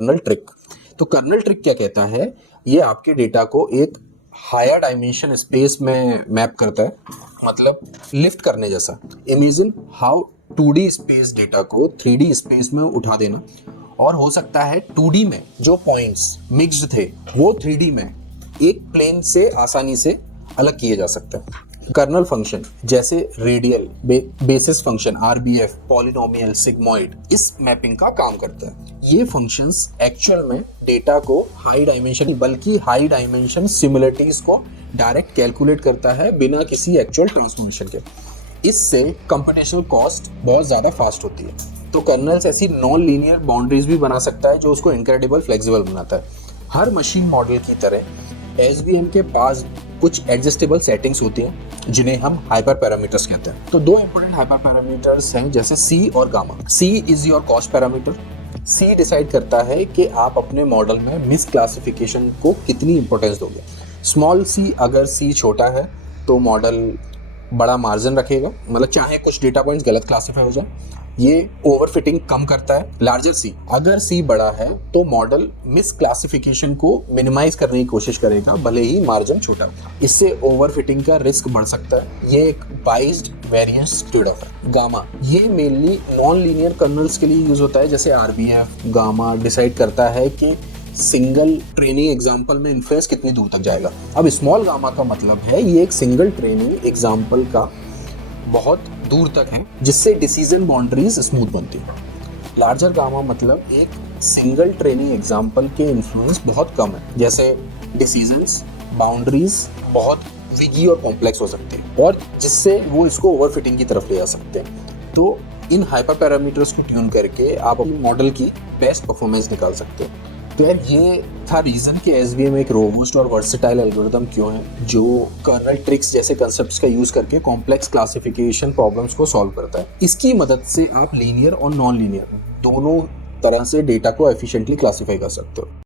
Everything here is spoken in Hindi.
Colonel trick. तो कर्नल ट्रिक क्या कहता है, ये आपके डेटा को एक हायर डायमेंशन स्पेस में मैप करता है, मतलब लिफ्ट करने जैसा। Imagine how 2D space data को 3D स्पेस में उठा देना, और हो सकता है 2D में जो पॉइंट्स मिक्स्ड थे वो 3D में एक प्लेन से आसानी से अलग किए जा सकते हैं। कर्नल फंक्शन जैसे radial, basis function, RBF, polynomial, sigmoid इस मैपिंग का काम करता है। ये फंक्शंस एक्चुअल में डेटा को हाई डायमेंशन, बल्कि हाई डायमेंशन सिमिलरिटीज को डायरेक्ट कैलकुलेट करता है बिना किसी एक्चुअल ट्रांसफॉर्मेशन के। इससे कंप्यूटेशनल कॉस्ट बहुत ज़्यादा फास्ट होती है। तो कर्नल्स ऐसी नॉन लीनियर बाउंड्रीज भी बना सकता है जो उसको इनक्रेडिबल फ्लेक्सिबल बनाता है। हर मशीन मॉडल की तरह एसवीएम के पास कुछ एडजस्टेबल सेटिंग्स होती हैं जिन्हें हम हाइपर पैरामीटर्स कहते हैं। तो दो इंपॉर्टेंट हाइपर पैरामीटर्स हैं, जैसे सी और gamma. C is your cost parameter. C decide करता है कि आप अपने मॉडल में मिस क्लासिफिकेशन को कितनी इंपॉर्टेंस दोगे। स्मॉल सी, अगर सी छोटा है तो मॉडल बड़ा मार्जिन रखेगा, मतलब चाहे कुछ डेटा पॉइंट्स गलत क्लासिफाई हो जाए, ये ओवरफिटिंग कम करता है। लार्जर सी, अगर सी बड़ा है तो मॉडल मिस क्लासिफिकेशन को मिनिमाइज करने की कोशिश करेगा, भले ही मार्जिन छोटा हो। इससे ओवरफिटिंग का रिस्क बढ़ सकता है। ये एक बाइस्ड वेरिएंस ट्रेड ऑफ है। गामा, ये मेनली नॉन लीनियर कर्नल्स के लिए यूज होता है, जैसे आरबीएफ। गामा डिसाइड करता है कि सिंगल ट्रेनिंग एग्जाम्पल में इन्फ्लुएंस कितनी दूर तक जाएगा। अब स्मॉल गामा का मतलब है ये एक सिंगल ट्रेनिंग एग्जाम्पल का बहुत दूर तक है, जिससे डिसीजन बाउंड्रीज स्मूथ बनती है। लार्जर गामा मतलब एक सिंगल ट्रेनिंग एग्जाम्पल के इन्फ्लुएंस बहुत कम है, जैसे डिसीजंस बाउंड्रीज बहुत विगी और कॉम्प्लेक्स हो सकते हैं, और जिससे वो इसको ओवरफिटिंग की तरफ ले जा सकते हैं। तो इन हाइपर पैरामीटर्स को ट्यून करके आप अपने मॉडल की बेस्ट परफॉर्मेंस निकाल सकते हैं। तो यार ये था रीजन कि एसवीएम एक रोबस्ट और वर्सेटाइल एल्गोरिथम क्यों है, जो कर्नल ट्रिक्स जैसे कंसेप्ट्स का यूज करके कॉम्प्लेक्स क्लासिफिकेशन प्रॉब्लम्स को सॉल्व करता है। इसकी मदद से आप लीनियर और नॉन लीनियर दोनों तरह से डेटा को एफिशिएंटली क्लासिफाई कर सकते हो।